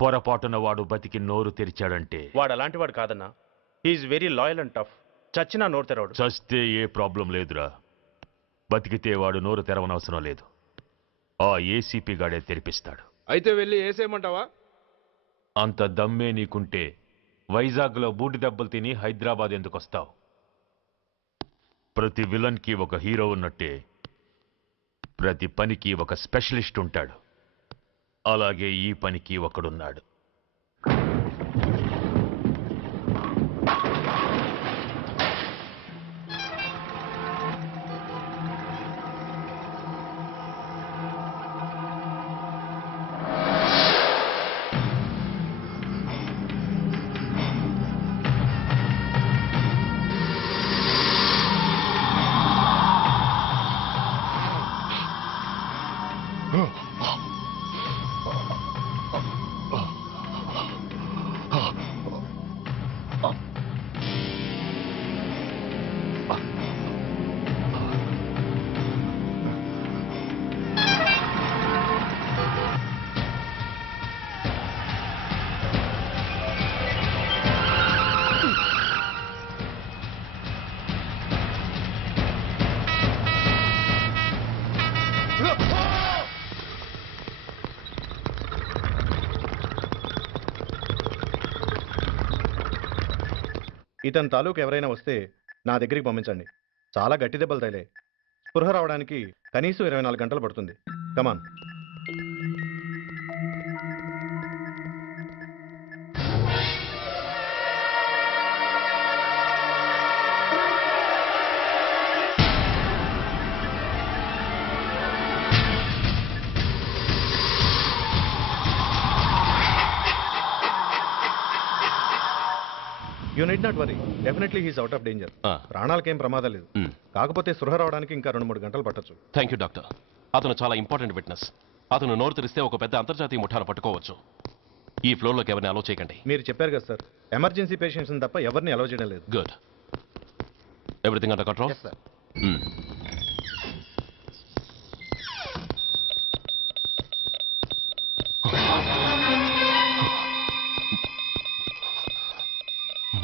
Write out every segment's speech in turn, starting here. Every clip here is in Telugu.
పొరపాటున వాడు బతికి నోరు తెరిచాడంటే వాడు అలాంటి వాడు కాదన్నా. He is very loyal and tough. చచ్చినా నోరు తెరవాడు. చస్తే ఏ ప్రాబ్లం లేదురా. బతికితే వాడు నోరు తెరవనవసరం లేదు. ఆ ఏసీపీ గాడే తెరిపిస్తాడు. అయితే వెళ్ళి ఏసేయమంటావా? అంత దమ్మే నీకుంటే వైజాగ్లో బూటి దెబ్బలు తిని హైదరాబాద్ ఎందుకు వస్తావు? ప్రతి విలన్కి ఒక హీరో ఉన్నట్టే ప్రతి పనికి ఒక స్పెషలిస్ట్ ఉంటాడు. అలాగే ఈ పనికి ఒకడున్నాడు. ఇతని తాలూకు ఎవరైనా వస్తే నా దగ్గరికి పంపించండి. చాలా గట్టి దెబ్బలు తగిలాయి. స్పృహ రావడానికి కనీసం 24 గంటలు పడుతుంది. Come on. You need not worry. Definitely he's out of danger. ప్రాణాలకేం ప్రమాదం లేదు. కాకపోతే స్పృహ రావడానికి ఇంకా 2-3 గంటలు పట్టొచ్చు. Thank you doctor. అతను చాలా ఇంపార్టెంట్ విట్నెస్. అతను నోరు తెరిస్తే ఒక పెద్ద అంతర్జాతీయ ముఠాను పట్టుకోవచ్చు. ఈ ఫ్లోర్లోకి ఎవరిని అలో చేయకండి. మీరు చెప్పారు కదా సార్, ఎమర్జెన్సీ పేషెంట్స్ తప్ప ఎవరిని అలో చేయడం లేదు. Good. Everything under control?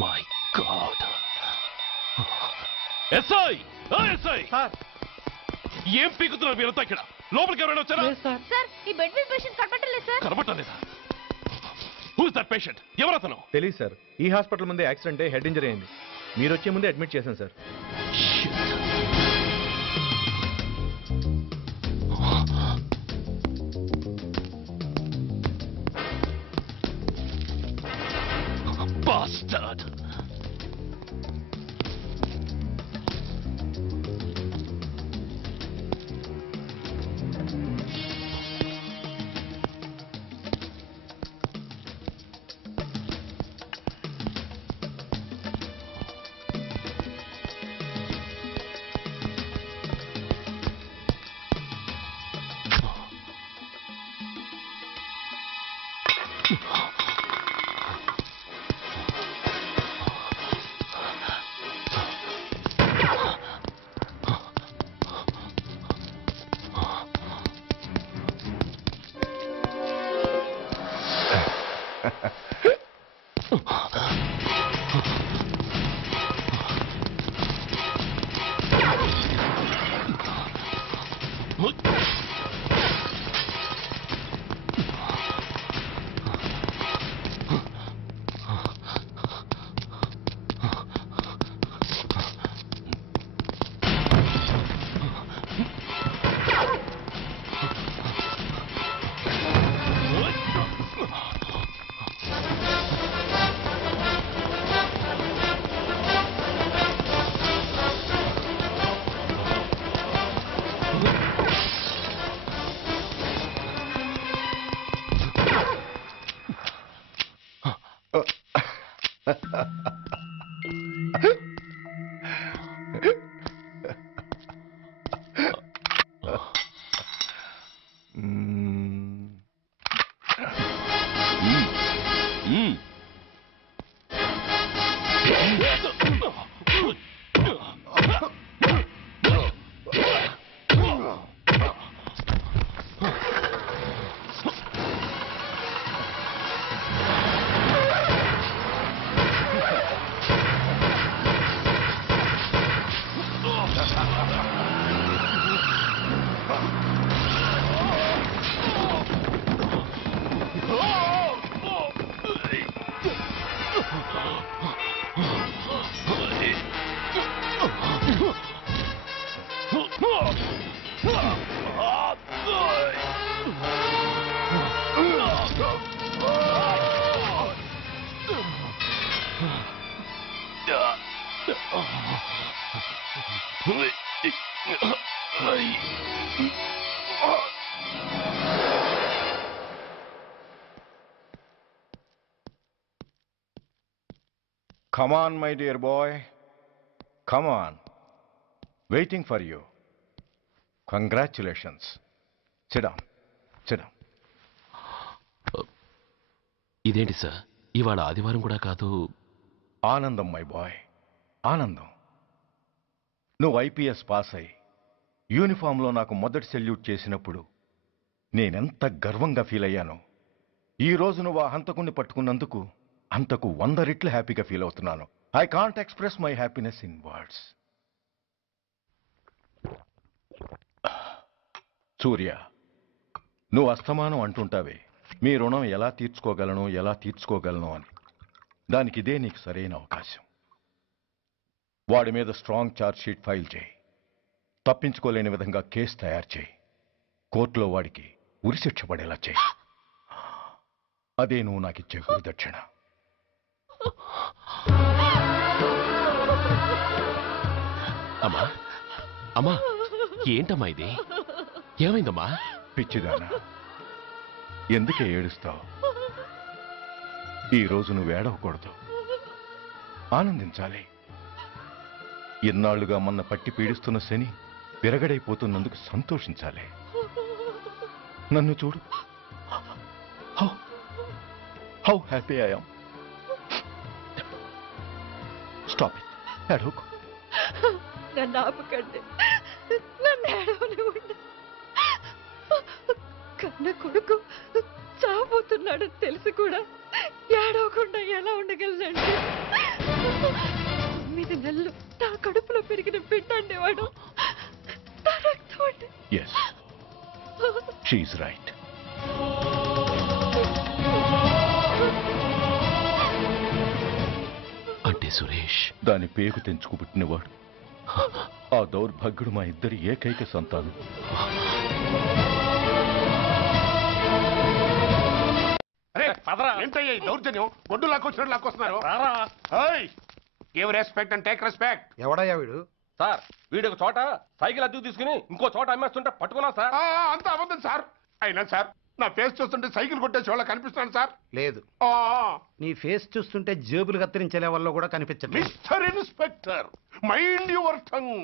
My God. SI! SI! ఏం పీకుతున్నారు మీరంతా ఇక్కడ? లోపలికి ఎవరైనా వచ్చారా? సార్, ఈ బెడ్ మీద పేషెంట్ కనబట్టలేదు సార్. కనబట్టలేదా? Who is that patient? ఎవరు అతను? తెలియదు సార్. ఈ హాస్పిటల్ ముందే యాక్సిడెంట్ అయ్యి హెడ్ ఇంజరీ అయింది. మీరు వచ్చే ముందే అడ్మిట్ చేశాను sir. Bastard! Come on, my dear boy. Come on. Waiting for you. Congratulations. Sit down. Sit down. ఇదేంటి సార్ ఇవాళ ఆదివారం కూడా కాదు. ఆనందం మై బాయ్, ఆనందం. నువ్వు ఐపీఎస్ పాస్ అయి యూనిఫామ్లో నాకు మొదటి సెల్యూట్ చేసినప్పుడు నేనెంత గర్వంగా ఫీల్ అయ్యానో, ఈ రోజు నువ్వు ఆ హంతకుణ్ణి పట్టుకున్నందుకు అంతకు 100 రెట్లు హ్యాపీగా ఫీల్ అవుతున్నాను. I can't express my happiness in words. Surya, నువ్వు అస్తమానం అంటుంటావే మీ రుణం ఎలా తీర్చుకోగలను అని. దానికి ఇదే నీకు సరైన అవకాశం. వాడి మీద స్ట్రాంగ్ ఛార్జ్ షీట్ ఫైల్ చేయి. తప్పించుకోలేని విధంగా కేసు తయారు చేయి. కోర్టులో వాడికి ఉరిశిక్ష పడేలా చేయి. అదే నువ్వు నాకు ఇచ్చే గురుదక్షిణ. అమ్మా అమ్మా ఏంటమ్మా ఇది? ఏమైందమ్మా? పిచ్చిదానా, ఎందుకే ఏడుస్తావు? ఈరోజు నువ్వు ఏడవకూడదు, ఆనందించాలి. ఇన్నాళ్లుగా మొన్న పట్టి పీడిస్తున్న శని విరగడైపోతున్నందుకు సంతోషించాలి. నన్ను చూడు, how happy I am. Stop it, ఏడవకు. నన్ను ఆపకండి, నన్ను ఏడవనివ్వండి. కన్న కొడుకు చావబోతున్నాడని తెలిసి కూడా ఏడవకుండా ఎలా ఉండగలనండి? 9 నెలలు నా కడుపులో పెరిగిన బిడ్డ అండేవాడు. నా రక్తం అండి. Yes, she is right. అంటే సురేష్ దాని పేగు తెంచుకు పుట్టినవాడు. ఆ దౌర్భాగ్యుడు మా ఇద్దరి ఏకైక సంతానం. ఏంటయ్యా ఈ దౌర్జన్యం? గొడ్డు లాక్కొచ్చినట్టు లాక్కొస్తున్నారు. Give respect and take respect. ఎవడయ్యా వీడు? సార్ వీడు ఒక చోట సైకిల్ అద్దెకు తీసుకుని ఇంకో చోట అమ్మేస్తుంటే పట్టుకున్నా సార్. అంత అబద్ధం సార్. అయినా సార్ నా ఫేస్ చూస్తుంటే సైకిల్ కొట్టేసి వాళ్ళ కనిపిస్తున్నాను సార్. లేదు, నీ ఫేస్ చూస్తుంటే జేబులు కత్తిరించే లెవెల్లో కూడా కనిపించట్లేదు. Mister inspector, mind your tongue.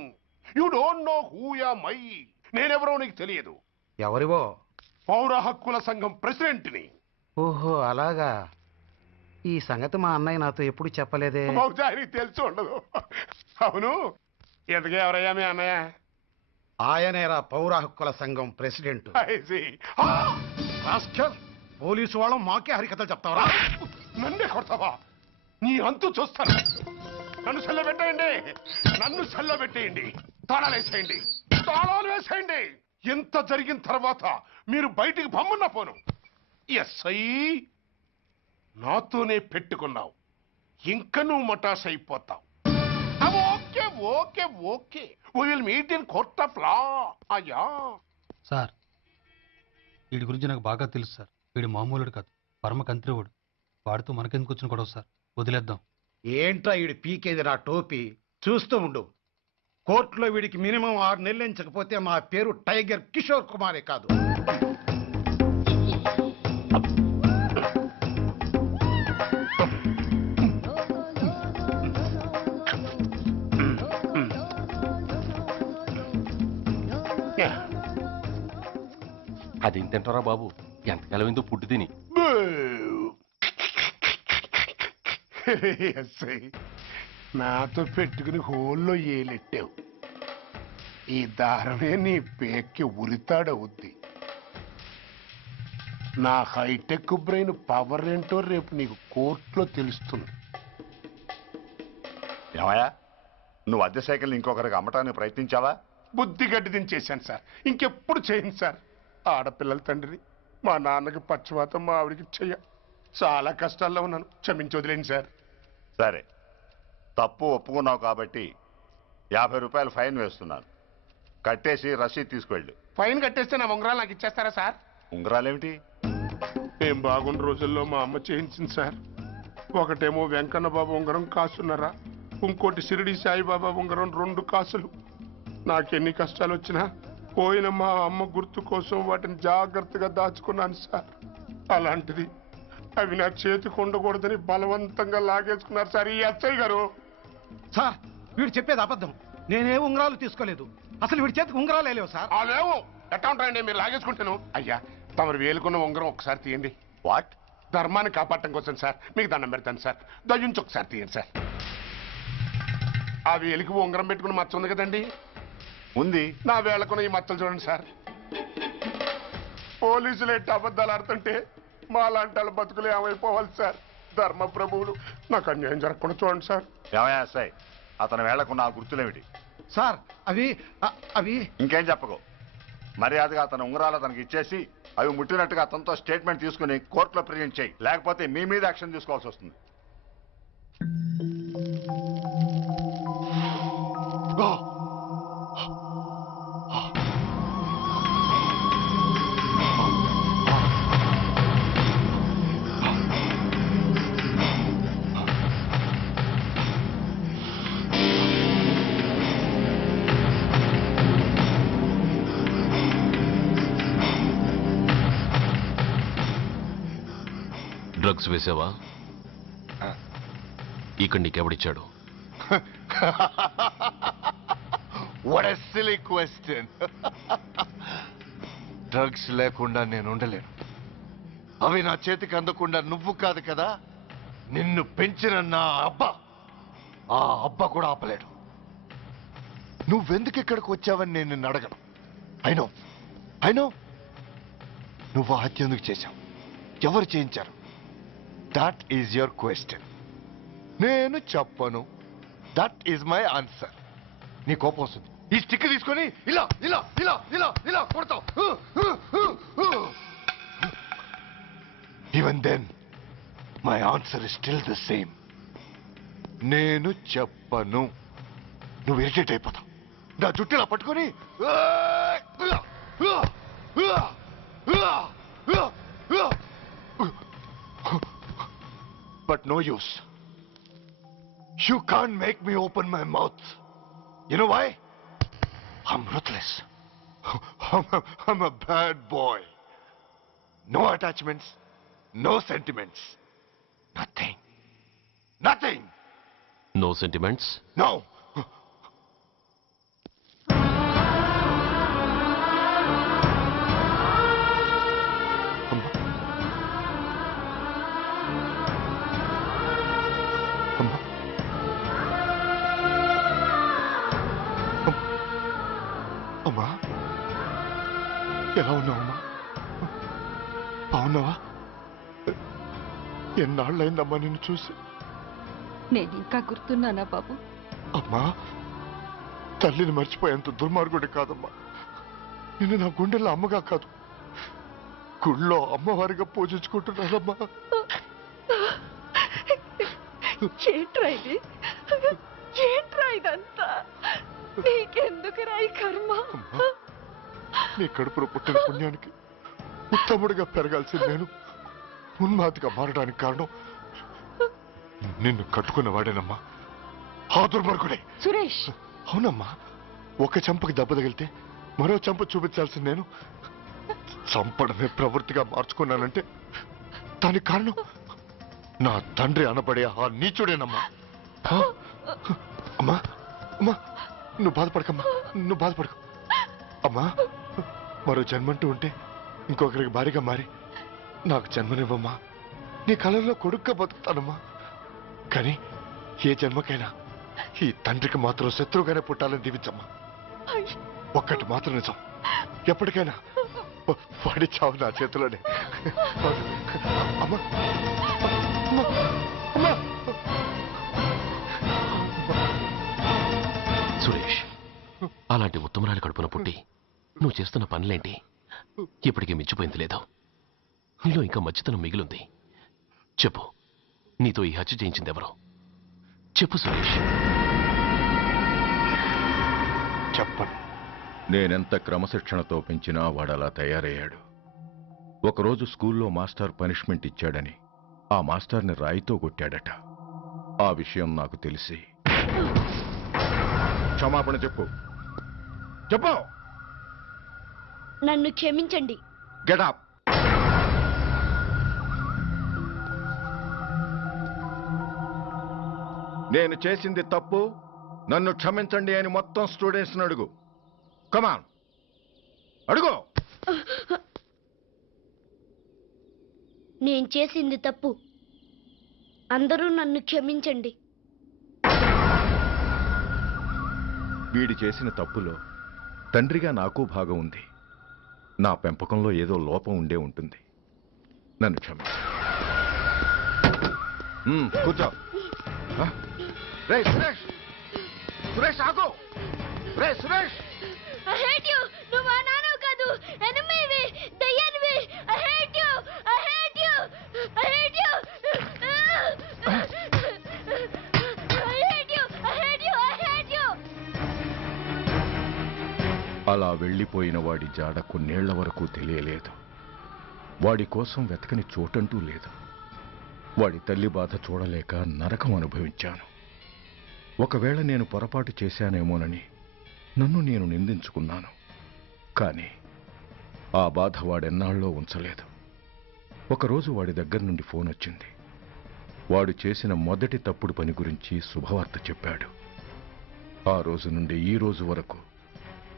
You don't know who am I. నేనెవరో నీకు తెలియదు. ఎవరివో? పౌర హక్కుల సంఘం ప్రెసిడెంట్ని. ఓహో అలాగా. ఈ సంగతి మా అన్నయ్య నాతో ఎప్పుడు చెప్పలేదే. బహుశా ఆయనకి తెలిసి ఉండదు. అవును, ఎదుగే ఎవరయ్యా మీ అన్నయ్య? ఆయనేరా పౌర హక్కుల సంఘం president. I see. Rascal, police వాళ్ళం మాకే హరికథలు చెప్తావరా? నన్నే కొడతావా? నీ అంతు చూస్తాను. నన్ను సెల్లబెట్టేయండి, నన్ను సెల్లబెట్టేయండి. తాళాలు వేసేయండి, తాళాలు వేసేయండి. ఎంత జరిగిన తర్వాత మీరు బయటికి పమ్మున్నా పోను. ఎస్ఐ, నాతోనే పెట్టుకున్నావు, ఇంక నువ్వు మటాస్ అయిపోతావు. Okay okay okay, we will meet in court of law. అయ్యా సార్, వీడి గురించి నాకు బాగా తెలుసు సార్. వీడు మామూలుడు కాదు, పరమ కంత్రివుడు. వాడితో మనకెందుకు వచ్చిన గొడవ సార్, వదిలేద్దాం. ఏంట్రా వీడి పీకేది నా టోపీ? చూస్తూ ఉండు. కోర్టులో వీడికి మినిమం 6 నెలలు ఎంచకపోతే మా పేరు టైగర్ కిషోర్ కుమారే కాదు. అదేం తింటారా బాబు, ఎంతకాలం ఎందుకు పుట్టి తిని. ఎస్ఐ, నాతో పెట్టుకుని హోల్లో ఏలెట్టావు. ఈ దారమే నీ పేక్కి ఉరితాడవుద్ది. నా హైటెక్ బ్రెయిన్ పవర్ ఏంటో రేపు నీకు కోర్టులో తెలుస్తుంది. ఏమయ్యా, నువ్వు అద్దె సైకిల్ ఇంకొకరికి అమ్మటానికి ప్రయత్నించావా? బుద్ధి గడ్డి దించేశాను సార్, ఇంకెప్పుడు చేయను సార్. ఆడపిల్లల తండ్రిని, మా నాన్నకి పక్షవాతం, మా ఆవిడికి చెయ్య. చాలా కష్టాల్లో ఉన్నాను, క్షమించి వదిలేండి సార్. సరే, తప్పు ఒప్పుకున్నావు కాబట్టి 50 రూపాయలు ఫైన్ వేస్తున్నాను. కట్టేసి రసీదు తీసుకువెళ్ళు. ఫైన్ కట్టేస్తే నా ఉంగరాలు నాకు ఇచ్చేస్తారా సార్? ఉంగరాలేమిటి? ఏం బాగున్న రోజుల్లో మా అమ్మ చేయించింది సార్. ఒకటేమో వెంకన్న బాబు ఉంగరం కాసున్నరా, ఇంకోటి షిరిడి సాయిబాబా ఉంగరం 2 కాసులు. నాకెన్ని కష్టాలు వచ్చినా పోయిన మా అమ్మ గుర్తు కోసం వాటిని జాగ్రత్తగా దాచుకున్నాను సార్. అలాంటిది అవి నా చేతికి ఉండకూడదని బలవంతంగా లాగేసుకున్నారు సార్ ఈ ఎస్ఐ గారు. సార్ వీడు చెప్పేది అబద్ధం. నేనే ఉంగరాలు తీసుకోలేదు. అసలు వీడి చేతికి ఉంగరాలే లేవు సార్. లేవు ఎట్టా ఉంటాయండి మీరు లాగేసుకుంటాను. అయ్యా తమరు వేలుకున్న ఉంగరం ఒకసారి తీయండి. వాట్? ధర్మాన్ని కాపాడటం కోసం సార్. మీకు దండం పెడతాను సార్. దయ్యుంచి ఒకసారి తీయండి సార్. ఆ వేలికి ఉంగరం పెట్టుకుని మచ్చ ఉంది కదండి, ఉంది. నా వేళకున్న ఈ మచ్చలు చూడండి సార్. పోలీసులు ఎట్టి అబద్ధాలు ఆడుతుంటే మా లాంటి వాళ్ళ బతుకులు ఏమైపోవాలి సార్. ధర్మ ప్రభువులు నాకు అన్యాయం జరగకుండా చూడండి సార్. ఏమయ్యా సార్, అతని వేళ్లకున్న ఆ గుర్తులేమిటి? సార్ అవి అవి ఇంకేం చెప్పకు. మర్యాదగా అతను ఉంగరాలు అతనికి ఇచ్చేసి అవి ముట్టినట్టుగా అతనితో స్టేట్మెంట్ తీసుకుని కోర్టులో ప్రజెంట్ చేయి. లేకపోతే మీ మీద యాక్షన్ తీసుకోవాల్సి వస్తుంది. డ్రగ్స్ వేసావా? ఇక్కడ నీకెవడిచ్చాడు? What a silly question. Drugs లేకుండా నేను ఉండలేను. అవి నా చేతికి అందకుండా నువ్వు కాదు కదా, నిన్ను పెంచిన నా అబ్బా, ఆ అబ్బా కూడా ఆపలేడు. నువ్వెందుకు ఇక్కడికి వచ్చావని నేను నిన్ను అడగను. అయినో నువ్వు హత్య ఎందుకు చేశావు, ఎవరు చేయించారు? That is your question. నేను చెప్పను. That is my answer. నీ కోపం వస్తుంది, ఈ స్టిక్ తీసుకొని ఇలా ఇలా ఇలా ఇలా ఇలా కొడతావు. Even then my answer is still the same. నేను చెప్పను. నువ్వు ఇరిటేట్ అయిపోతావు. నా జుట్టు ఇలా పట్టుకొని but no use. You can't make me open my mouth. You know why? I'm ruthless. I'm a bad boy. No attachments, no sentiments. Nothing. Nothing. No sentiments? No. అమ్మా, ఎలా ఉన్నావమ్మా? బాగున్నావా? ఎన్నాళ్ళైందమ్మా నిన్ను చూసి? నేను ఇంకా గుర్తున్నానా బాబు? అమ్మా, తల్లిని మర్చిపోయేంత దుర్మార్గుడి కాదమ్మా. నిన్ను నా గుండెల్లో అమ్మగా కాదు, గుళ్ళో అమ్మవారిగా పూజించుకుంటున్నానమ్మా. ఏంట్రా ఇది? ఏంట్రా ఇదంతా? నీకెందుకు రాయి కర్మ? నీ కడుపులో పుట్టిన పుణ్యానికి ఉత్తముడిగా పెరగాల్సింది నేను ఉన్మాదిగా మారడానికి కారణం నిన్ను కట్టుకున్నవాడేనమ్మా. ఆ దుర్మార్గుడే సురేష్. అవునమ్మా, ఒక చంపకి దెబ్బ తగిలితే మరో చంప చూపించాల్సింది నేను చంపడమే ప్రవృత్తిగా మార్చుకున్నానంటే దానికి కారణం నా తండ్రి అనబడే ఆ నీచుడేనమ్మా. అమ్మా అమ్మా, నువ్వు బాధపడకమ్మా, నువ్వు బాధపడకు అమ్మా. మరో జన్మంటూ ఉంటే ఇంకొకరికి భారీగా మారి నాకు జన్మనివ్వమ్మా. నీ కళల్లో కొడుగ్గా బతుకుతానమ్మా. కానీ ఏ జన్మకైనా ఈ తండ్రికి మాత్రం శత్రువుగానే పుట్టాలని దీవించమ్మా. ఒక్కటి మాత్రం నిజం, ఎప్పటికైనా వాడి చావు నా చేతిలోనే. అమ్మా అమ్మా అమ్మా. సురేష్, అలాంటి ఉత్తమరాలి కడుపున పుట్టి నువ్వు చేస్తున్న పనులేంటి? ఇప్పటికీ మించిపోయింది లేదు. నీలో ఇంకా మంచితనం మిగిలింది. చెప్పు, నీతో ఈ హత్య చేయించింది ఎవరు? చెప్పు సురేష్. చెప్పను. నేనెంత క్రమశిక్షణతో పెంచినా వాడలా తయారయ్యాడు. ఒకరోజు స్కూల్లో మాస్టర్ పనిష్మెంట్ ఇచ్చాడని ఆ మాస్టర్ని రాయితో కొట్టాడట. ఆ విషయం నాకు తెలిసి క్షమాపణ చెప్పు. చెప్పు. నన్ను క్షమించండి. Get up. నేను చేసింది తప్పు, నన్ను క్షమించండి అని మొత్తం స్టూడెంట్స్ అడుగు. కమాన్ అడుగు. నేను చేసింది తప్పు, అందరూ నన్ను క్షమించండి. వీడి చేసిన తప్పులో తండ్రిగా నాకు భాగం ఉంది. నా పెంపకంలో ఏదో లోపం ఉండే ఉంటుంది. నన్ను క్షమించు. కూర్చో. రే సురేష్, సురేష్ ఆగు. రే సురేష్, I hate you. నువ్వు మా నాన్నవు కాదు, ఎనిమివి, దయ్యానివి. I hate you. I hate you. I hate you. I hate you. I hate you. I hate you. అలా వెళ్ళిపోయిన వాడి జాడ కొన్నేళ్ల వరకు తెలియలేదు. వాడి కోసం వెతకని చోటంటూ లేదు. వాడి తల్లి బాధ చూడలేక నరకం అనుభవించాను. ఒకవేళ నేను పొరపాటు చేశానేమోనని నన్ను నేను నిందించుకున్నాను. కానీ ఆ బాధ వాడెన్నాళ్ళో ఉంచలేదు. ఒకరోజు వాడి దగ్గర నుండి ఫోన్ వచ్చింది. వాడు చేసిన మొదటి తప్పుడు పని గురించి శుభవార్త చెప్పాడు. ఆ రోజు నుండి ఈ రోజు వరకు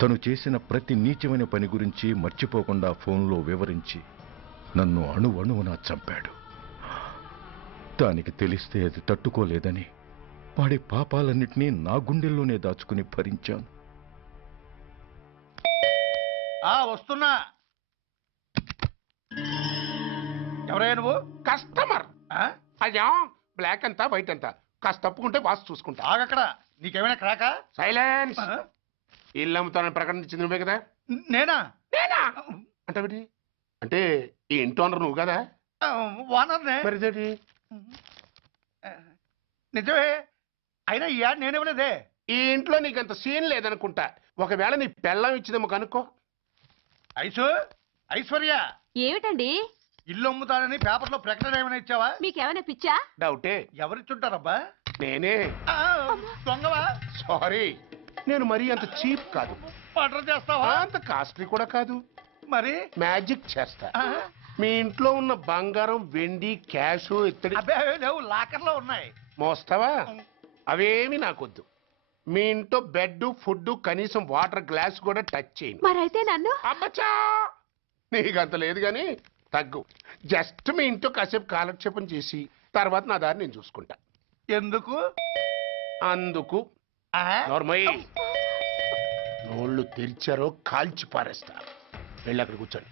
తను చేసిన ప్రతి నీచమైన పని గురించి మర్చిపోకుండా ఫోన్లో వివరించి నన్ను అణువణువున చంపాడు. దానికి తెలిస్తే అది తట్టుకోలేదని వాడి పాపాలన్నిటినీ నా గుండెల్లోనే దాచుకుని భరించాను. వస్తున్నా. ఎవరయ్యా నువ్వు? కస్టమర్. అయ్యా బ్లాక్ అంతా వైట్ అంతా కాస్త తప్పుకుంటే వాసు చూసుకుంటా. ఆగక్కడ. నీకేమైనా క్రాకా? సైలెన్స్. ఇల్లు అమ్ముతానని ప్రకటించింది నువ్వే కదా? నేనా? నేనా అంటే అంటే ఈ ఇంటి ఓనర్ నువ్వు కదా? ఓనర్నే. మరి ఇదేంటి? నిజమే. అయినా ఈ యాడ్ నేనేమలేదే. ఈ ఇంట్లో నీకంత సీన్ లేదనుకుంటా. ఒకవేళ నీ పెళ్ళం ఇచ్చిందేమో కనుక్కో. ఐశ్వర్య, ఏమిటండి? ఇల్లు అమ్ముతానని పేపర్లో ప్రకటన ఏమైనా ఇచ్చావా? మీకేమైనా పిచ్చా? డౌటే. ఎవరిచ్చుంటారబ్బా? నేనే. దొంగవా? సారీ, నేను మరీ అంత చీప్ కాదు. మర్డర్ చేస్తావా? అంత కాస్ట్లీ కూడా కాదు. మరి మ్యాజిక్ చేస్తా. మీ ఇంట్లో ఉన్న బంగారం, వెండి, క్యాష్, ఇత్తడి లేవు, లాకర్లో ఉన్నాయి. మోస్తావా? అవేమి నాకొద్దు. మీ ఇంట్లో బెడ్, ఫుడ్, కనీసం వాటర్ గ్లాస్ కూడా టచ్ చేయను. మరైతే నన్ను అబ్బచ్చా, నీకంత లేదు గాని తగ్గు. జస్ట్ మీ ఇంట్లో కాసేపు కాలక్షేపం చేసి తర్వాత నా దారి నేను చూసుకుంటా. ఎందుకు? అందుకు. నార్మల్ నోళ్ళు తెరిచారో కాల్చి పారేస్తా. వెళ్ళి అక్కడ కూర్చోండి.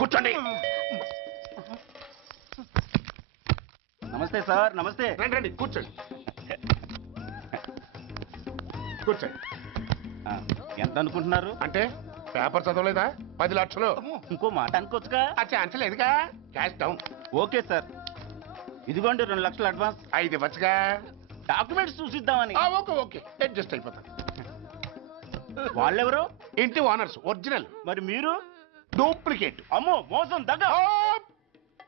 కూర్చోండి. నమస్తే సార్. నమస్తే. రండి రండి, కూర్చోండి. కూర్చోండి. ఎంత అనుకుంటున్నారు? అంటే పేపర్ చదవలేదా? 10 లక్షలు. ఇంకో మాట అనుకోవచ్చుగా? ఛాన్స్ లేదుగా. Cash down. ఓకే సార్, ఇదిగోండి 2 లక్షలు అడ్వాన్స్. 5 ఇవ్వచ్చుగా. డాక్యుమెంట్స్ చూసిద్దామని. ఓకే ఓకే, అడ్జస్ట్ అయిపోతాను. వాళ్ళెవరు? ఇంటి ఓనర్స్, ఒరిజినల్. మరి మీరు? డూప్లికేట్. అమ్మో, మోసం దగ్గర.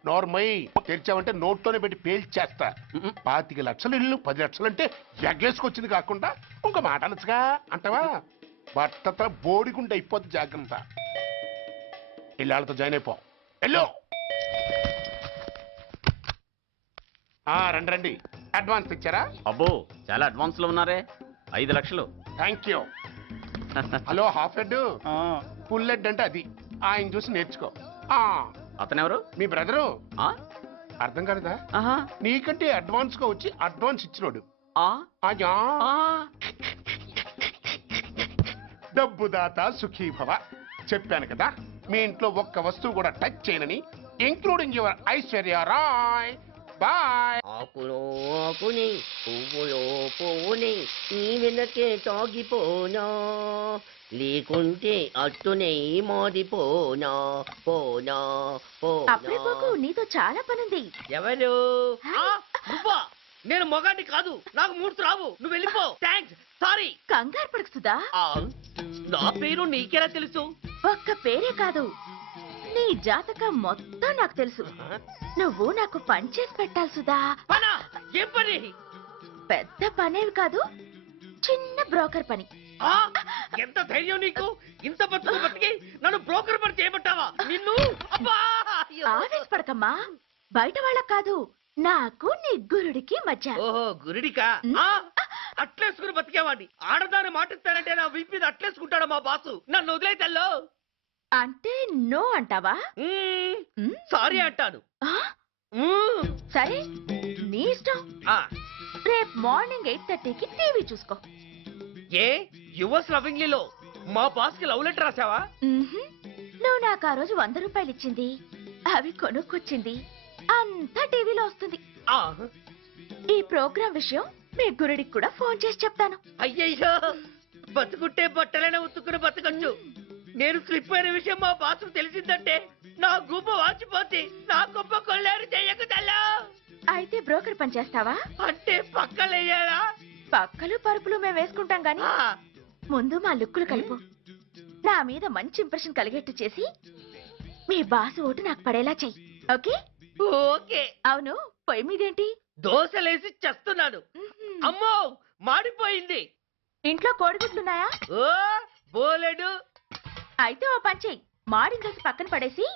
నార్మల్ తెరిచావంటే నోట్తోనే పెట్టి పేల్చేస్తా. 25 లక్షలు ఇల్లు, 10 లక్షలు అంటే ఎగ్గేసుకొచ్చింది కాకుండా ఇంకో మాట అనొచ్చుగా. అంటావా? బట్టతో బోడిగుండి అయిపోద్ది. జాగ్రత్త. ఇళ్ళతో జాయిన్ అయిపో. వెళ్ళు. రండి రండి. అడ్వాన్స్ ఇచ్చారా? అబ్బో, చాలా అడ్వాన్స్ లో ఉన్నారే. 5 లక్షలు. Thank you. Hello, half head, full head అంటే అది. ఆయన చూసి నేర్చుకో. అతనెవరు? మీ బ్రదరు. అర్థం కాలేదా? నీకంటే అడ్వాన్స్ గా వచ్చి అడ్వాన్స్ ఇచ్చినోడు. డబ్బు దాత సుఖీభవ. చెప్పాను కదా, మీ ఇంట్లో ఒక్క వస్తువు కూడా టచ్ చేయనని, including your Aishwarya Rai. Bye. ఆకులో ఆకుని, పువ్వులో పువ్వుని, నీ వెనకే తాగిపోనా, లేకుంటే అట్టునే మారిపోనా. పోనా అప్పుడే పోకు, నీతో చాలా పనుంది. ఎవరు? నువ్వా? నేను మొగాన్ని కాదు, నాకు మూర్తి రావు. నువ్వు వెళ్ళిపో. Thanks, sorry. కంగారు పడకు సుధా. నా పేరు నీకెలా తెలుసు? ఒక్క పేరే కాదు, నీ జాతకం మొత్తం నాకు తెలుసు. నువ్వు నాకు పని చేసి పెట్టాలి సుధా. ఏం పని? పెద్ద పనేవి కాదు, చిన్న బ్రోకర్ పని. ఆ, ఎంత ధైర్యం నీకు? ఇంత బతికి నన్ను బ్రోకర్ పని చేయబట్టావా? నిన్ను అబ్బా! అయ్యో. ఆవేశపడకమ్మా, బయట వాళ్ళకు కాదు, నాకు నీ గురుడికి మధ్య. ఓహో, గురుడికా? ఆ, అట్లేసుకుని బతికేవాడిని. ఆడదాన్ని మాటిస్తానంటే నా వీపు మీద అట్లేసుకుంటాడు మా బాసు. నన్ను వదిలేతల్లో. అంటే నో అంటావా? సారీ అంటాను. సరే, నీ ఇష్టం. రేపు మార్నింగ్ 8:30కి టీవీ చూసుకో. ఏ యువర్స్ లవింగ్లీలో మా బాస్ కి లవ్ లెటర్ రాసావా? నువ్వు నాకు ఆ రోజు 100 రూపాయలు ఇచ్చింది, అవి కొనుక్కొచ్చింది అంతా టీవీలో వస్తుంది. ఈ ప్రోగ్రాం విషయం మీ గురుడికి కూడా ఫోన్ చేసి చెప్తాను. అయ్యయ్యో, బతుకుంటే బట్టలైనా ఉత్తుకుని బతకచ్చు. నేను స్లిప్ అయిన విషయం మా బాసు తెలిసిందంటే నా గుబ్బ వాచిపోతే నా గొప్ప కొల్లారు చెయ్యకు తల్లా. అయితే బ్రోకర్ పని చేస్తావా? అంటే పక్కలేయాలా? పక్కలు పరుపులు మేము వేసుకుంటాం గాని ముందు మా లుక్కులు కలుపు. నా మీద మంచి ఇంప్రెషన్ కలిగేట్టు చేసి మీ బాసు ఓటు నాకు పడేలా చెయ్యి. ఓకే? ఓకే. అవును, పొయ్యి మీదేంటి? దోశలేసి చేస్తున్నాను. అమ్మో, మాడిపోయింది. ఇంట్లో కోడిగుడ్లున్నాయా? ఓ బోలెడు. అయితే ఓ పని చెయ్యి, మాడిన దోశ పక్కన పడేసి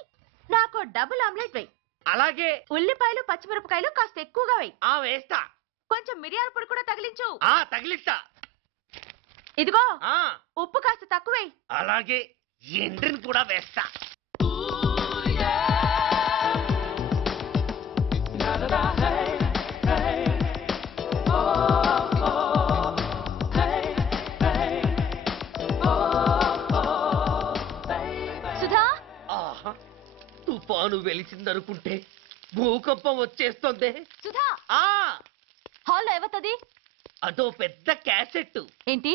నాకు డబుల్ ఆమ్లెట్ వేయి. అలాగే. ఉల్లిపాయలు పచ్చిమిరపకాయలు కాస్త ఎక్కువగా వేయి. వేస్తా. కొంచెం మిరియాల పొడి కూడా తగిలించు. తగిలిస్తా. ఇదిగో ఉప్పు కాస్త తక్కువే. అలాగే, ఎండ్రిని కూడా వేస్తా. సుధా, తుఫాను వెలిసిందనుకుంటే భూకంపం వచ్చేస్తుంది. సుధా, హాల్లో ఎవతది? అదో పెద్ద క్యాసెట్. ఏంటి?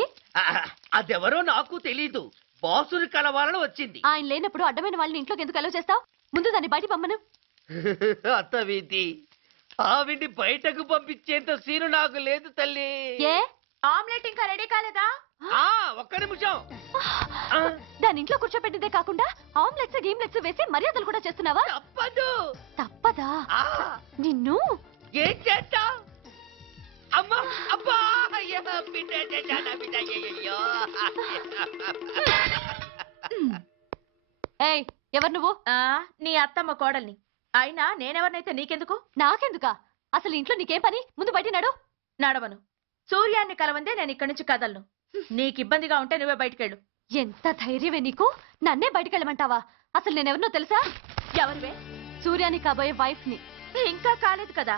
అదెవరో నాకు తెలీదు. బాసుని కలవాలని వచ్చింది. ఆయన లేనప్పుడు అడ్డమైన వాళ్ళని ఇంట్లోకి ఎందుకు అలౌ చేస్తావు? ముందు దాన్ని బయట పంపను. అత్తవీతి, ఆవిడ్ని బయటకు పంపించేంత సీను నాకు లేదు తల్లి. ఏ ఆమ్లెట్ ఇంకా రెడీ కాలేదా? ఒక్క నిమిషం. దాని ఇంట్లో కూర్చోపెట్టిందే కాకుండా ఆమ్లెట్స్ గీమ్లెట్స్ వేసి మర్యాదలు కూడా చేస్తున్నావా? తప్పదు. తప్పదా? నిన్ను ఏం చేస్తా? అమ్మా, అబ్బా, బిడ్డ. ఏయ్, ఎవరు నువ్వు? నీ అత్తమ్మ కోడల్ని. అయినా నేనెవరినైతే నీకెందుకు? నాకెందుకా? అసలు ఇంట్లో నీకేం పని? ముందు బయట నడు. నడవను. సూర్యాన్ని కలవందే నేను ఇక్కడి నుంచి కదలను. నీకు ఇబ్బందిగా ఉంటే నువ్వే బయటకెళ్ళు. ఎంత ధైర్యమే నీకు? నన్నే బయటకెళ్ళమంటావా? అసలు నేనెవరినో తెలుసా? ఎవరివే? సూర్యాన్ని కాబోయే వైఫ్ ని. ఇంకా కాలేదు కదా,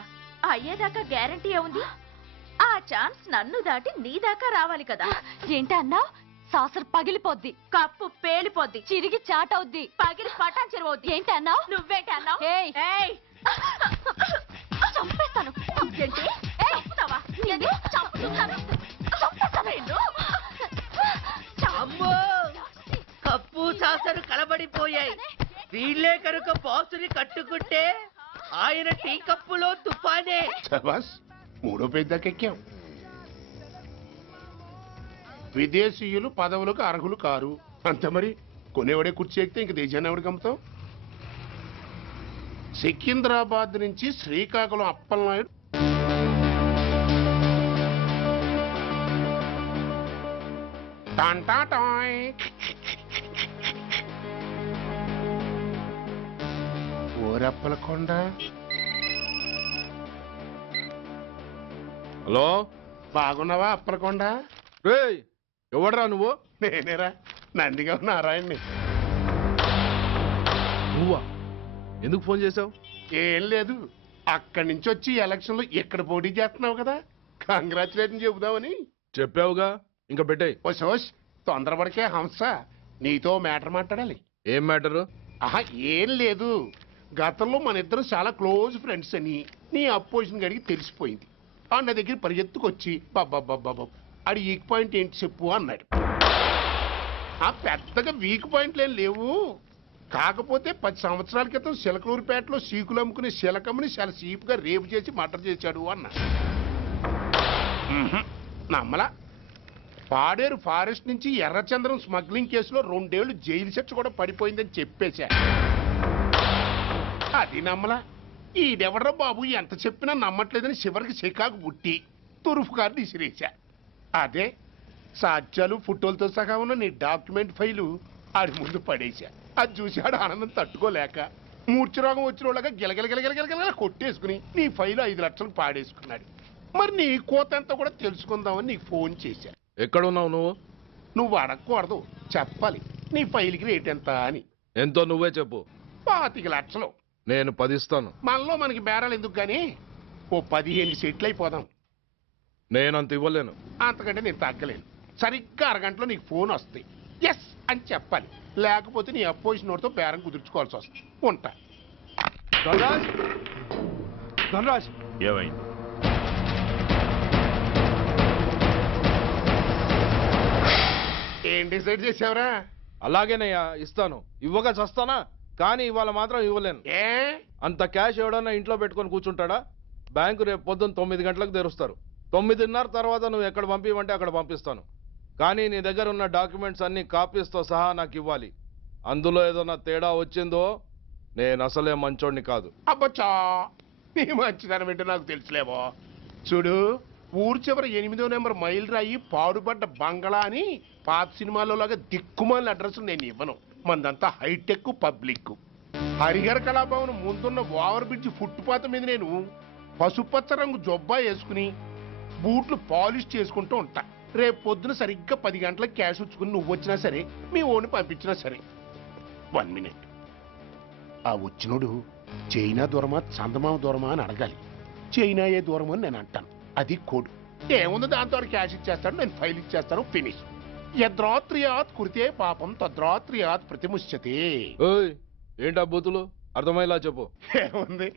అయ్యేదాకా గ్యారంటీ ఏముంది? ఆ ఛాన్స్ నన్ను దాటి నీ దాకా రావాలి కదా. ఏంటి అన్నావు? సాసర్ పగిలిపోద్ది, కప్పు పేలిపోద్ది, చిరిగి చాటవుద్ది, పగిలి పటాన్ చెరువవుద్ది. ఏంటి అన్నావు? నువ్వేంటి అన్నావు? చంపేస్తాను. ఏంటి? చంపుతావా? చంపుతాను. అమ్మో, కప్పు సాసరు కలబడిపోయాయి. వీళ్ళే కనుక బాసుని కట్టుకుంటే ఆయన టీ కప్పులో తుఫానే. మూడో పెద్దకెక్కాం. విదేశీయులు పదవులకు అర్హులు కారు అంతే మరి. కొనేవాడే కుర్చీ ఎక్కితే ఇంక దేశాన్ని ఎవరికి అమ్ముతాం? సికింద్రాబాద్ నుంచి శ్రీకాకుళం అప్పలనాయుడు టాంటాటాయ్. ఓరప్పలకొండ. హలో, బాగున్నావా అప్పలకొండ? ఎవడరా నువ్వు? నేనేరా, నందిగా నారాయణ్ణి. నువ్వా? ఎందుకు ఫోన్ చేసావు? ఏం లేదు, అక్కడి నుంచి వచ్చి ఎలక్షన్ లో ఇక్కడ పోటీ చేస్తున్నావు కదా, కంగ్రాచులేషన్ చెబుదామని. చెప్పావుగా, ఇంకా పెట్టాయి. ఓ తొందరపడికే హంస, నీతో మ్యాటర్ మాట్లాడాలి. ఏం మ్యాటరు? ఆహా, ఏం లేదు. గతంలో మన ఇద్దరు చాలా క్లోజ్ ఫ్రెండ్స్ అని నీ అపోజిషన్ గడికి తెలిసిపోయింది. నా దగ్గర పరిగెత్తుకొచ్చి బాబా అడి వీక్ పాయింట్ ఏంటి చెప్పు అన్నాడు. ఆ పెద్దగా వీక్ పాయింట్లు ఏం లేవు, కాకపోతే 10 సంవత్సరాల క్రితం శిలకలూరుపేటలో సీకులు అమ్ముకునే శిలకమ్మని చాలా సీపుగా రేపు చేసి మర్డర్ చేశాడు అన్నా. నమ్మలా. పాడేరు ఫారెస్ట్ నుంచి ఎర్రచంద్రం స్మగ్లింగ్ కేసులో 2 ఏళ్లు జైలు శిక్ష కూడా పడిపోయిందని చెప్పేశా. అది నమ్మలా. ఈడెవడ్రా బాబు ఎంత చెప్పినా నమ్మట్లేదని చివరికి చికాకు పుట్టి తురుపు కార్డు ఇసిరేశా. అదే సాక్ష్యాలు ఫోటోలతో సహా ఉన్న నీ డాక్యుమెంట్ ఫైలు ఆడి ముందు పడేశా. అది చూసి ఆడు ఆనందం తట్టుకోలేక మూర్ఛరోగం వచ్చిన వాళ్ళగా గిలగిలగిలగిలగిలగిల కొట్టేసుకుని నీ ఫైలు 5 లక్షలు పాడేసుకున్నాడు. మరి నీ కోతంతా కూడా తెలుసుకుందామని నీకు ఫోన్ చేశా. ఎక్కడున్నావు నువ్వు? నువ్వు అడగకూడదు, చెప్పాలి. నీ ఫైల్కి రేట్ ఎంత అని. ఎంతో నువ్వే చెప్పు. 25 లక్షలు. నేను 10 ఇస్తాను. మనలో మనకి బేరాలు ఎందుకు గానీ ఓ 15 సెట్లు అయిపోదాం. నేనంత ఇవ్వలేను. అంతకంటే నేను తగ్గలేను. సరిగ్గా అరగంటలో నీకు ఫోన్ వస్తాయి. ఎస్ అని చెప్పాలి, లేకపోతే నీ అపోజిషన్ నోటితో బేరం కుదుర్చుకోవాల్సి వస్తుంది. ఉంటా. ధనరాజ్, ధనరాజ్, ఏమైంది? ఏం డిసైడ్ చేసావురా? అలాగేనయ్యా, ఇస్తాను. ఇవ్వగా చస్తానా, కానీ ఇవాళ మాత్రం ఇవ్వలేను. అంత క్యాష్ ఎవడన్నా ఇంట్లో పెట్టుకొని కూర్చుంటాడా? బ్యాంకు రేపు పొద్దున్న 9 గంటలకు తెరుస్తారు. 9:30 తర్వాత నువ్వు ఎక్కడ పంపివంటే అక్కడ పంపిస్తాను. కానీ నీ దగ్గర ఉన్న డాక్యుమెంట్స్ అన్ని కాపీస్తో సహా నాకు ఇవ్వాలి. అందులో ఏదైనా తేడా వచ్చిందో నేను అసలే మంచోడిని కాదు. అబ్బచ్చా, నీ మంచిదనం ఏంటో నాకు తెలుసులేవో. చూడు, ఊరు చివరి 8వ నెంబర్ మైల్ రాయి పాడుపడ్డ బంగళా అని పాత సినిమాలో లాగా దిక్కుమాలిన అడ్రస్ నేను ఇవ్వను. మందంతా హైటెక్ పబ్లిక్. హరిహర కళాభవన్ ముందున్న ఓవర్ బ్రిడ్జ్ ఫుట్పాత్ మీద నేను పసుపచ్చ రంగు జొబ్బా వేసుకుని బూట్లు పాలిష్ చేసుకుంటూ ఉంటా. రేపు పొద్దున సరిగ్గా 10 గంటలకు క్యాష్ వచ్చుకుని నువ్వు వచ్చినా సరే, మీ ఓని పంపించినా సరే. 1 మినిట్. ఆ వచ్చినోడు చైనా దూరమా చందమామ దూరమా అని అడగాలి. చైనా ఏ దూరమో అని నేను అంటాను. అది కోడ్. ఏముంది, దాంతో క్యాష్ ఇచ్చేస్తాడు, నేను ఫైల్ ఇచ్చేస్తాను, ఫినిష్. యద్రాత్రియాత్ కురితే పాపం తద్రాత్రియాత్ ప్రతిముష్యతే. ఏంటా బూతులు? అర్థమయ్యేలా చెప్పు. ఏముంది,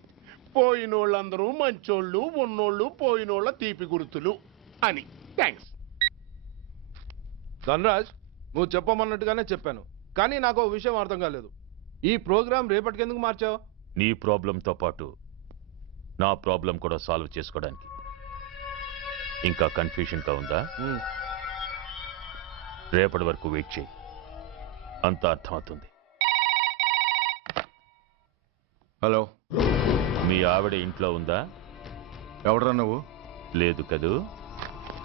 పోయినోళ్ళందరూ మంచోళ్ళు, ఉన్నోళ్ళు పోయినోళ్ళ తీపి గుర్తులు అని. థ్యాంక్స్. ధనరాజ్, నువ్వు చెప్పమన్నట్టుగానే చెప్పాను, కానీ నాకు ఒక విషయం అర్థం కాలేదు. ఈ ప్రోగ్రాం రేపటికి ఎందుకు మార్చావు? నీ ప్రాబ్లంతో పాటు నా ప్రాబ్లం కూడా సాల్వ్ చేసుకోవడానికి. ఇంకా కన్ఫ్యూషన్గా ఉందా? రేపటి వరకు వెయిట్ చేయి, అంత అర్థమవుతుంది. హలో, మీ ఆవిడ ఇంట్లో ఉందా? ఎవడరా నువ్వు? లేదు కదూ.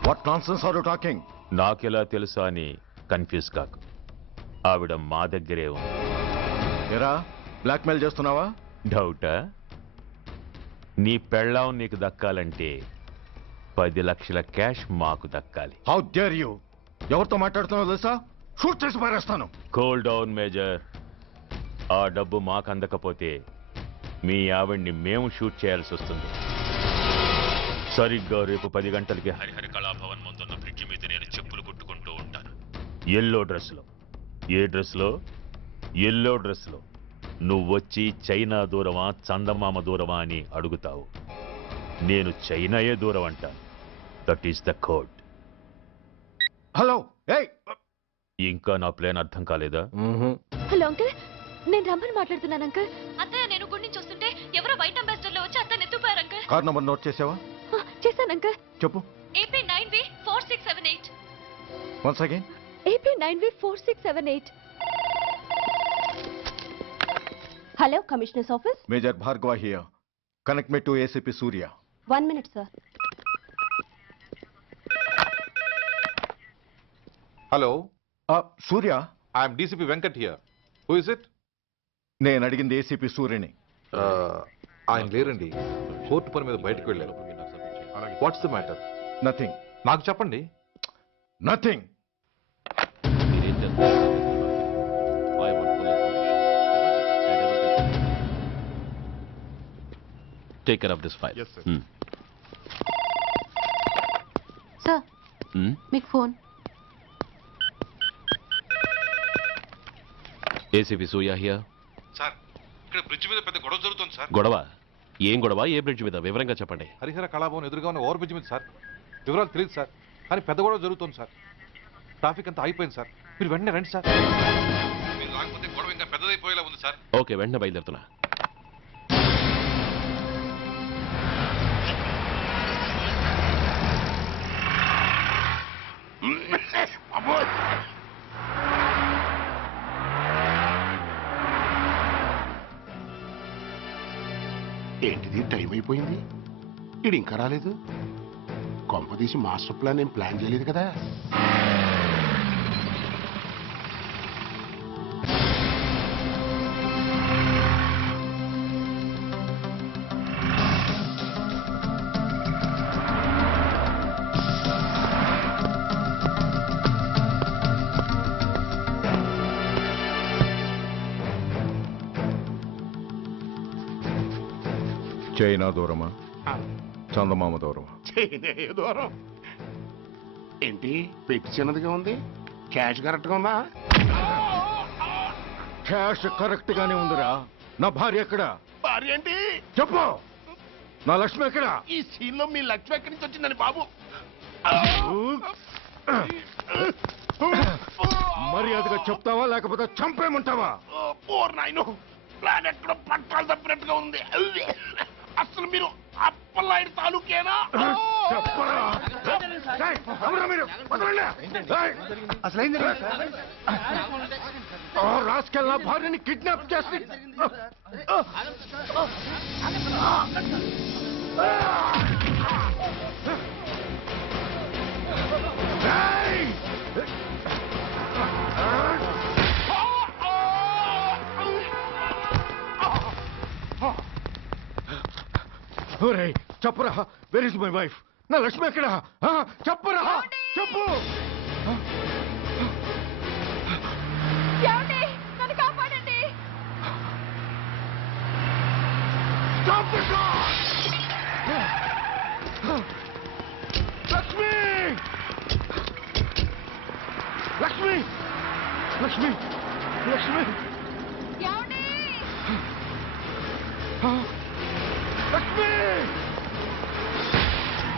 What nonsense are you talking? నాకెలా తెలుసా అని కన్ఫ్యూజ్ కాకు. ఆవిడ మా దగ్గరే ఉంది. ఎరా, బ్లాక్మెయిల్ చేస్తున్నావా? డౌటా? నీ పెళ్ళాం నీకు దక్కాలంటే 10 లక్షల క్యాష్ మాకు దక్కాలి. How dare you! ఎవరితో మాట్లాడుతున్నావు తెలుసా? షూట్ చేసి పారేస్తాను. Cool down major. ఆ డబ్బు మాకు అందకపోతే మీ ఆవిడ్ని మేము షూట్ చేయాల్సి వస్తుంది. సరిగ్గా రేపు 10 గంటలకి హరిహర కళాభవన్ ముందున్న బ్రిడ్జి మీద నేను చెప్పులు కుట్టుకుంటూ ఉంటాను. ఎల్లో డ్రెస్లో. ఏ డ్రెస్లో? ఎల్లో డ్రెస్లో. నువ్వొచ్చి చైనా దూరమా చందమామ దూరమా అని అడుగుతావు. నేను చైనాయే దూరం అంటాను. That is the code. Hello, ఇంకా నా ప్లాన్ అర్థం కాలేదా? హలో అంకుల్, నేను రమ్మని మాట్లాడుతున్నాను అంకుల్. అత్తయ్య, నేను గుడి నుంచి వస్తుంటే ఎవరో వైట్ అంబాసిడర్ లో వచ్చి అత్తయ్య ఎత్తుపోయారు అంకుల్. కార్ నంబర్ నోట్ చేసావా? చేశాను అంకుల్. చెప్పు. AP9V4678. Once again. AP9V4678. Hello, commissioners office. Major Bhargava here. Connect me to ACP Surya. 1 minute sir. Hello, Surya. I'm DCP Venkat here. Who is it? నేను అడిగింది ఏసీపీ సూర్యని. ఆయన లేరండి, కోర్టు పని మీద బయటకు వెళ్ళారు. What's the matter? నథింగ్. నాకు చెప్పండి. Nothing. Take care of this file. Yes, sir. Sir, మీకు phone. ACP Surya here. Sir, ఇక్కడ బ్రిడ్జ్ మీద పెద్ద గొడవ జరుగుతుంది సార్. గొడవ? ఏం గొడవ? ఏ బ్రిడ్జ్ మీద? వివరంగా చెప్పండి. హరిహర కళాభవన్ ఎదురుగా ఉన్న ఓవర్ బ్రిడ్జ్ మీద సార్. వివరాలు తెలియదు సార్, కానీ పెద్ద గొడవ జరుగుతుంది సార్. ట్రాఫిక్ అంతా అయిపోయింది సార్. మీరు వెంటనే రండి సార్. మీరు రాకపోతే గొడవ ఇంకా పెద్దదైపోయేలా ఉంది సార్. ఓకే, వెంటనే బయలుదేరుతున్నా. ఏంటిది, టైం అయిపోయింది, ఇది ఇంకా రాలేదు. కొంపదీసి మాస్టర్ ప్లాన్ ఏం ప్లాన్ చేయలేదు కదా? చైనా దూరమా, చందమామ దూరమా? చైనా దూరం ఏంటి? పెట్టి చిన్నదిగా ఉంది, క్యాష్ కరెక్ట్గా ఉందా? క్యాష్ కరెక్ట్ గానే ఉందిరా. నా భార్య ఎక్కడ? భార్య ఏంటి? చెప్పు. నా లక్ష్మి ఎక్కడ? ఈ సీన్ లో మీ లక్ష్మి ఎక్కడి నుంచి వచ్చిందని బాబు? మర్యాదగా చెప్తావా లేకపోతే చంపేమంటావా? పోర్ నాయను, ప్లాన్ ఎక్కడ పట్టాలు తప్పినట్టుగా ఉంది. అసలు మీరు అప్పలాయుడు తాలూకేనా? రాసుకెళ్ళ భార్యని కిడ్నాప్ చేసి చెప్పరా, వెర్ ఇస్ మై వైఫ్? నా లక్ష్మి ఎక్కడ? చెప్పరా, చెప్పు. నన్ను కాపాడండి. లక్ష్మి, లక్ష్మి, లక్ష్మి, లక్ష్మి, లక్ష్మి,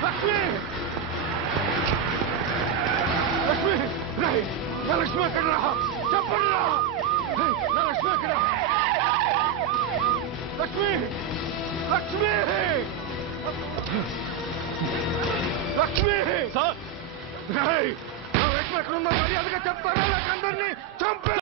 లక్ష్మి, లక్ష్మి, రాయ్, నా లక్ష్మి ఎక్కడ? చెప్పండి రా, నా లక్ష్మి ఎక్కడ? లక్ష్మి, లక్ష్మి, లక్ష్మి, రాయ్, నా లక్ష్మి ఎక్కడ ఉందో మర్యాదగా చెప్తారా? నాకు అందరినీ చంపే